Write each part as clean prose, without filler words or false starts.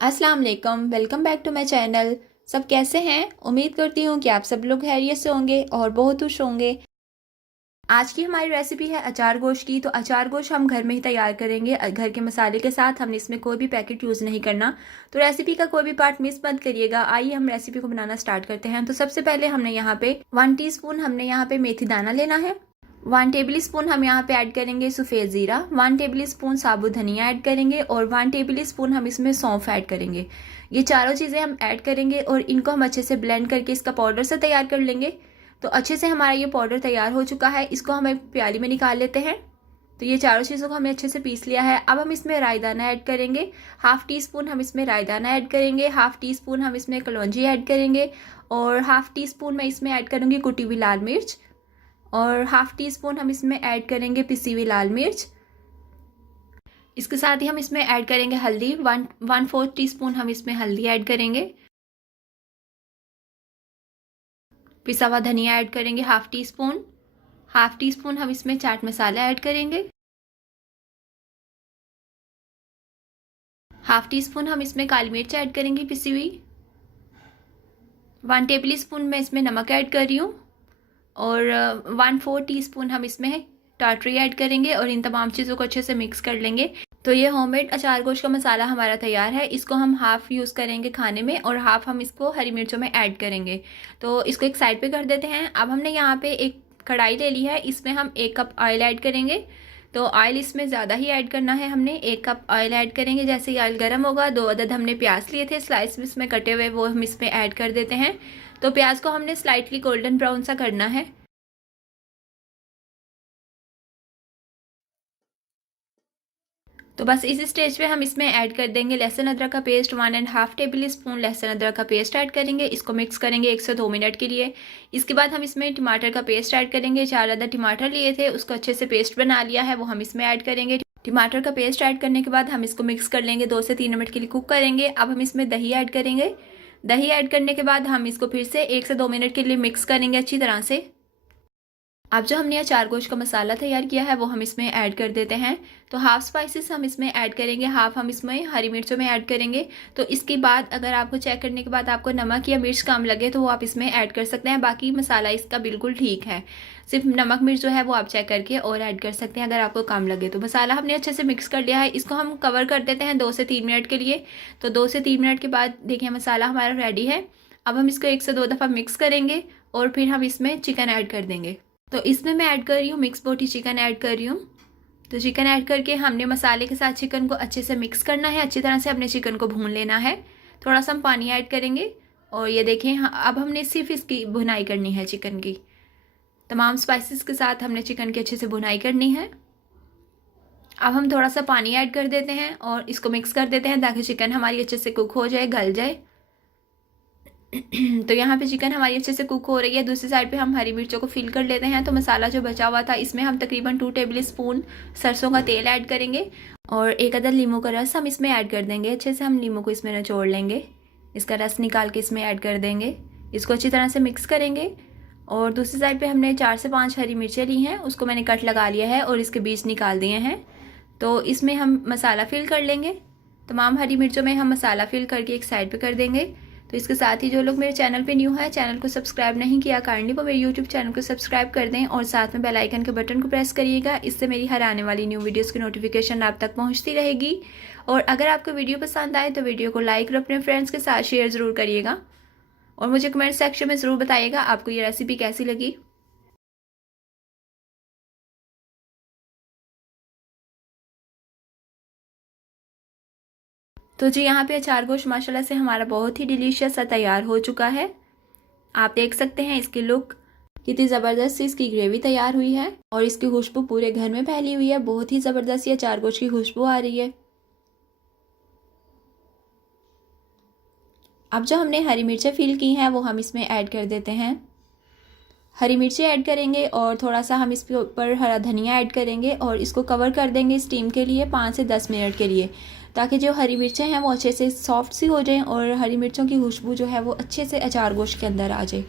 अस्सलाम वालेकुम, welcome back to my channel. सब कैसे हैं? उम्मीद करती हूँ कि आप सब लोग खैरियत से होंगे और बहुत खुश होंगे। आज की हमारी रेसिपी है अचार गोश्त की। तो अचार गोश्त हम घर में ही तैयार करेंगे घर के मसाले के साथ। हमने इसमें कोई भी पैकेट यूज़ नहीं करना। तो रेसिपी का कोई भी पार्ट मिस मत करिएगा। आइए हम रेसिपी को बनाना स्टार्ट करते हैं। तो सबसे पहले हमने यहाँ पे 1 टीस्पून हमने यहाँ पे मेथी दाना लेना है। 1 टेबल स्पून हम यहाँ पे ऐड करेंगे सफ़ेद ज़ीरा। 1 टेबल स्पून साबुत धनिया ऐड करेंगे और 1 टेबल स्पून हम इसमें सौंफ ऐड करेंगे। ये चारों चीज़ें हम ऐड करेंगे और इनको हम अच्छे से ब्लेंड करके इसका पाउडर से तैयार कर लेंगे। तो अच्छे से हमारा ये पाउडर तैयार हो चुका है। इसको हम एक प्याली में निकाल लेते हैं। तो ये चारों चीज़ों को हमने अच्छे से पीस लिया है। अब हम इसमें राई दाना ऐड करेंगे। 1/2 टी स्पून हम इसमें राई दाना ऐड करेंगे। 1/2 टी स्पून हम इसमें कलौंजी ऐड करेंगे और 1/2 टी स्पून मैं इसमें ऐड करूँगी कुटी हुई लाल मिर्च और 1/2 टी स्पून हम इसमें ऐड करेंगे पिसी हुई लाल मिर्च। इसके साथ ही हम इसमें ऐड करेंगे हल्दी। 1/4 टी स्पून हम इसमें हल्दी ऐड करेंगे। पिसा हुआ धनिया ऐड करेंगे 1/2 टी स्पून। 1/2 टी स्पून हम इसमें चाट मसाला ऐड करेंगे। 1/2 टी स्पून हम इसमें काली मिर्च ऐड करेंगे पिसी हुई। 1 टेबल स्पून मैं इसमें नमक ऐड कर रही हूँ और 1/4 टी स्पून हम इसमें टाटरी ऐड करेंगे और इन तमाम चीज़ों को अच्छे से मिक्स कर लेंगे। तो ये होममेड अचार गोश्त का मसाला हमारा तैयार है। इसको हम हाफ़ यूज़ करेंगे खाने में और हाफ़ हम इसको हरी मिर्चों में ऐड करेंगे। तो इसको एक साइड पे कर देते हैं। अब हमने यहाँ पे एक कढ़ाई ले ली है। इसमें हम 1 कप ऑयल ऐड करेंगे। तो ऑयल इसमें ज़्यादा ही ऐड करना है। हमने 1 कप ऑयल ऐड करेंगे। जैसे ही ऑयल गर्म होगा 2 अदद हमने प्याज लिए थे स्लाइस में इसमें कटे हुए, वो हम इसमें ऐड कर देते हैं। तो प्याज को हमने स्लाइटली गोल्डन ब्राउन सा करना है। तो बस इस स्टेज पे हम इसमें ऐड कर देंगे लहसुन अदरक का पेस्ट। 1.5 टेबल स्पून लहसुन अदरक का पेस्ट ऐड करेंगे। इसको मिक्स करेंगे 1 से 2 मिनट के लिए। इसके बाद हम इसमें टमाटर का पेस्ट ऐड करेंगे। 4 अदद टमाटर लिए थे, उसको अच्छे से पेस्ट बना लिया है, वो हम इसमें ऐड करेंगे। टमाटर का पेस्ट ऐड करने के बाद हम इसको मिक्स कर लेंगे। 2 से 3 मिनट के लिए कुक करेंगे। अब हम इसमें दही ऐड करेंगे। दही ऐड करने के बाद हम इसको फिर से 1 से 2 मिनट के लिए मिक्स करेंगे अच्छी तरह से। अब जो हमने अचार गोश्त का मसाला तैयार किया है वो हम इसमें ऐड कर देते हैं। तो हाफ स्पाइसेस हम इसमें ऐड करेंगे, हाफ हम इसमें हरी मिर्चों में ऐड करेंगे। तो इसके बाद अगर आपको चेक करने के बाद आपको नमक या मिर्च कम लगे तो वो आप इसमें ऐड कर सकते हैं। बाकी मसाला इसका बिल्कुल ठीक है। सिर्फ नमक मिर्च जो है वो आप चेक करके और ऐड कर सकते हैं अगर आपको कम लगे तो। मसाला हमने अच्छे से मिक्स कर लिया है। इसको हम कवर कर देते हैं 2 से 3 मिनट के लिए। तो 2 से 3 मिनट के बाद देखिए मसाला हमारा रेडी है। अब हम इसको 1 से 2 दफ़ा मिक्स करेंगे और फिर हम इसमें चिकन ऐड कर देंगे। तो इसमें मैं ऐड कर रही हूँ मिक्स बोटी चिकन ऐड कर रही हूँ। तो चिकन ऐड करके हमने मसाले के साथ चिकन को अच्छे से मिक्स करना है। अच्छी तरह से अपने चिकन को भून लेना है। थोड़ा सा हम पानी ऐड करेंगे और ये देखें अब हमने सिर्फ इसकी भुनाई करनी है चिकन की। तमाम स्पाइसेस के साथ हमने चिकन की अच्छे से भुनाई करनी है। अब हम थोड़ा सा पानी ऐड कर देते हैं और इसको मिक्स कर देते हैं ताकि चिकन हमारी अच्छे से कुक हो जाए, गल जाए। तो यहाँ पे चिकन हमारी अच्छे से कुक हो रही है। दूसरी साइड पे हम हरी मिर्चों को फिल कर लेते हैं। तो मसाला जो बचा हुआ था इसमें हम तकरीबन 2 टेबल स्पून सरसों का तेल ऐड करेंगे और 1 अदद नींबू का रस हम इसमें ऐड कर देंगे। अच्छे से हम नींबू को इसमें निचोड़ लेंगे, इसका रस निकाल के इसमें ऐड कर देंगे। इसको अच्छी तरह से मिक्स करेंगे। और दूसरी साइड पर हमने 4 से 5 हरी मिर्चें ली हैं, उसको मैंने कट लगा लिया है और इसके बीज निकाल दिए हैं। तो इसमें हम मसाला फिल कर लेंगे। तमाम हरी मिर्चों में हम मसाला फिल करके एक साइड पे कर देंगे। तो इसके साथ ही जो लोग मेरे चैनल पे न्यू है, चैनल को सब्सक्राइब नहीं किया काइंडली वो मेरे यूट्यूब चैनल को सब्सक्राइब कर दें और साथ में बेल आइकन के बटन को प्रेस करिएगा। इससे मेरी हर आने वाली न्यू वीडियोस की नोटिफिकेशन आप तक पहुंचती रहेगी। और अगर आपको वीडियो पसंद आए तो वीडियो को लाइक और अपने फ्रेंड्स के साथ शेयर ज़रूर करिएगा और मुझे कमेंट सेक्शन में ज़रूर बताइएगा आपको ये रेसिपी कैसी लगी। तो जी यहाँ पे अचार गोश्त माशाल्लाह से हमारा बहुत ही डिलीशियस सा तैयार हो चुका है। आप देख सकते हैं इसकी लुक कितनी ज़बरदस्त सी इसकी ग्रेवी तैयार हुई है और इसकी खुशबू पूरे घर में फैली हुई है। बहुत ही ज़बरदस्त ये अचार गोश्त की खुशबू आ रही है। अब जो हमने हरी मिर्चें फिल की हैं वो हम इसमें ऐड कर देते हैं। हरी मिर्चें ऐड करेंगे और थोड़ा सा हम इसके ऊपर हरा धनिया ऐड करेंगे और इसको कवर कर देंगे स्टीम के लिए 5 से 10 मिनट के लिए, ताकि जो हरी मिर्चें हैं वो अच्छे से सॉफ्ट सी हो जाएं और हरी मिर्चों की खुशबू जो है वो अच्छे से अचार गोश्त के अंदर आ जाए।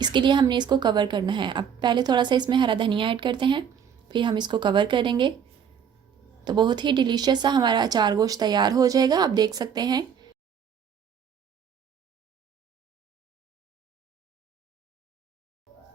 इसके लिए हमने इसको कवर करना है। अब पहले थोड़ा सा इसमें हरा धनिया ऐड करते हैं, फिर हम इसको कवर करेंगे। तो बहुत ही डिलीशियस सा हमारा अचार गोश्त तैयार हो जाएगा। आप देख सकते हैं